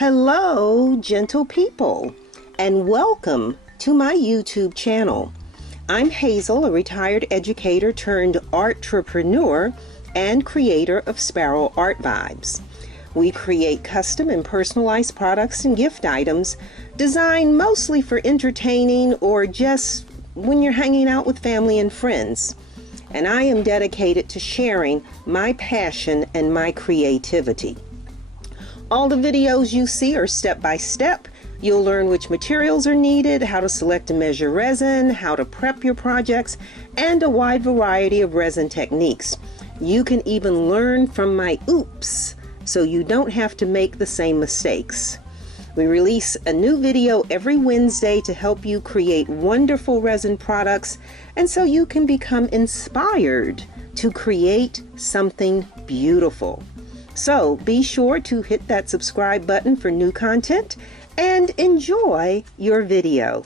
Hello, gentle people, and welcome to my YouTube channel. I'm Hazel, a retired educator turned artrepreneur and creator of Sparrow Art Vibes. We create custom and personalized products and gift items designed mostly for entertaining or just when you're hanging out with family and friends. And I am dedicated to sharing my passion and my creativity. All the videos you see are step by step. You'll learn which materials are needed, how to select and measure resin, how to prep your projects, and a wide variety of resin techniques. You can even learn from my oops, so you don't have to make the same mistakes. We release a new video every Wednesday to help you create wonderful resin products, and so you can become inspired to create something beautiful. So be sure to hit that subscribe button for new content and enjoy your video.